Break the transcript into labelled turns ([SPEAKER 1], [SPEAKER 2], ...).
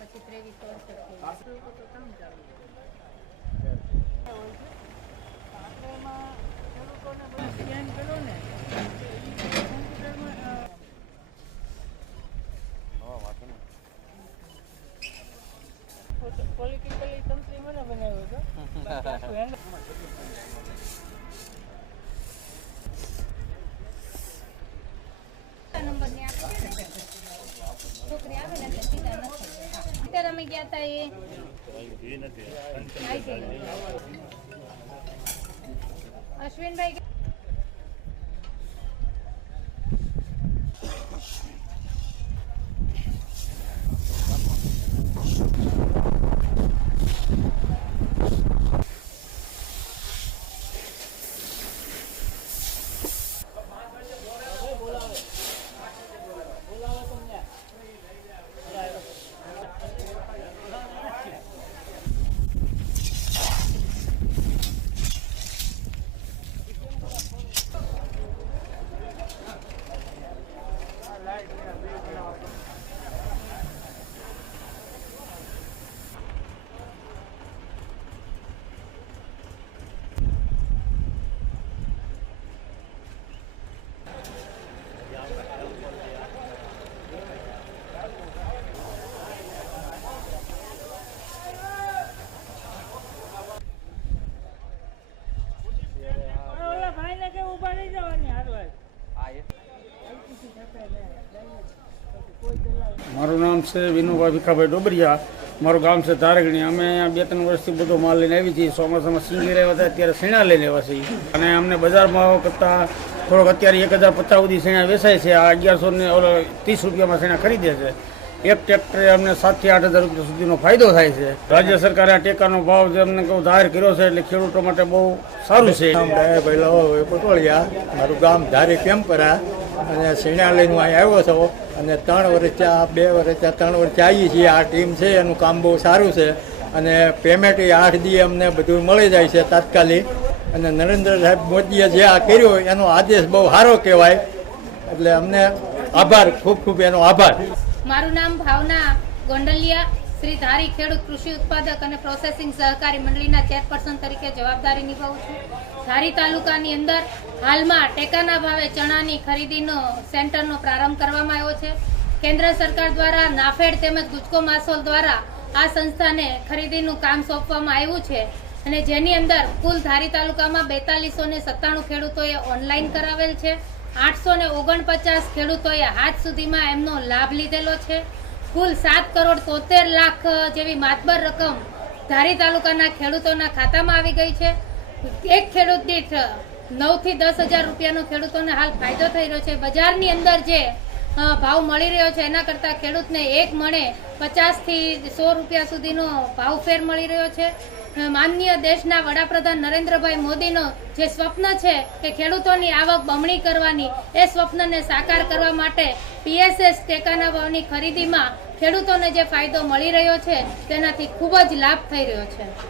[SPEAKER 1] પછી ત્રેવીસ વર્ષ તો કામ ચાલુ એમાં ખેડૂતોને
[SPEAKER 2] બધા ધ્યાન કરો ને પોલિટિકલી તંત્રી મને બનાવ્યો હતો. અમે ગયા હતા એ? અશ્વિનભાઈ
[SPEAKER 3] મારું નામ છે વિનુભાઈ ભીખાભાઈ ડોબરિયા. મારું ગામ છે ધારગણી. અમે બે ત્રણ વર્ષથી બધો માલ લઈને આવી છીએ. ચોમાસામાં સિંગી રહ્યા હતા અત્યારે શેણા લઈને આવ્યા છીએ. અને અમને બજારમાં કરતાં થોડોક અત્યારે એક હજાર પચાસ સુધી શેણા વેચાય છે. આ અગિયારસો ને ત્રીસ રૂપિયામાં શેણા ખરીદે છે. એક ટ્રેક્ટરે અમને સાતથી આઠ હજાર રૂપિયા સુધીનો ફાયદો થાય છે. રાજ્ય સરકારે આ ટેકાનો ભાવ જે અમને કહું જાહેર કર્યો છે એટલે ખેડૂતો માટે બહુ સારું છે.
[SPEAKER 4] પટોળિયા. મારું ગામ ધારી કેમ્પરા. અને શેણા લઈને હું અહીં આવ્યો છો. અને ત્રણ વર્ષ ત્યાં બે વર્ષ ત્યાં ત્રણ વર્ષ આવીએ છીએ. આ ટીમ છે, એનું કામ બહુ સારું છે. અને પેમેન્ટ એ આઠ દી અમને બધું મળી જાય છે તાત્કાલિક. અને નરેન્દ્ર સાહેબ મોદીએ જે આ કર્યો, એનો આદેશ બહુ સારો કહેવાય. એટલે અમને આભાર, ખૂબ ખૂબ એનો આભાર.
[SPEAKER 2] મારું નામ ભાવના ગોંડલિયા. શ્રી ધારી ખેડૂત કૃષિ ઉત્પાદક અને પ્રોસેસિંગ સહકારી મંડળીના ચેરપર્સન તરીકે જવાબદારી નિભાવું છું. ધારી તાલુકાની અંદર હાલમાં ટેકાના ભાવે ચણાની ખરીદીનો સેન્ટરનો પ્રારંભ કરવામાં આવ્યો છે. કેન્દ્ર સરકાર દ્વારા નાફેડ તેમજ ગુજકો માસોલ દ્વારા આ સંસ્થાને ખરીદીનું કામ સોંપવામાં આવ્યું છે અને જેની અંદર કુલ ધારી તાલુકામાં બેતાલીસો સત્તાણું ખેડૂતોએ ઓનલાઈન કરાવેલ છે. આઠસો ને ઓગણપચાસ ખેડૂતોએ આજ સુધીમાં એમનો લાભ લીધેલો છે. કુલ સાત કરોડ તોતેર લાખ જેવી માતબર રકમ ધારી તાલુકાના ખેડૂતોના ખાતામાં આવી ગઈ છે. એક ખેડૂત દીઠ નવથી દસ હજાર રૂપિયાનો ખેડૂતોને હાલ ફાયદો થઈ રહ્યો છે. બજારની અંદર જે ભાવ મળી રહ્યો છે, એના કરતાં ખેડૂતને એક મણે પચાસથી સો રૂપિયા સુધીનો ભાવ ફેર મળી રહ્યો છે. માનનીય દેશના વડાપ્રધાન નરેન્દ્રભાઈ મોદીનો જે સ્વપ્ન છે કે ખેડૂતોની આવક બમણી કરવાની, એ સ્વપ્નને સાકાર કરવા માટે પીએસએસ ટેકાના ભાવની ખરીદીમાં ખેડૂતોને જે ફાયદો મળી રહ્યો છે, તેનાથી ખૂબ જ લાભ થઈ રહ્યો છે.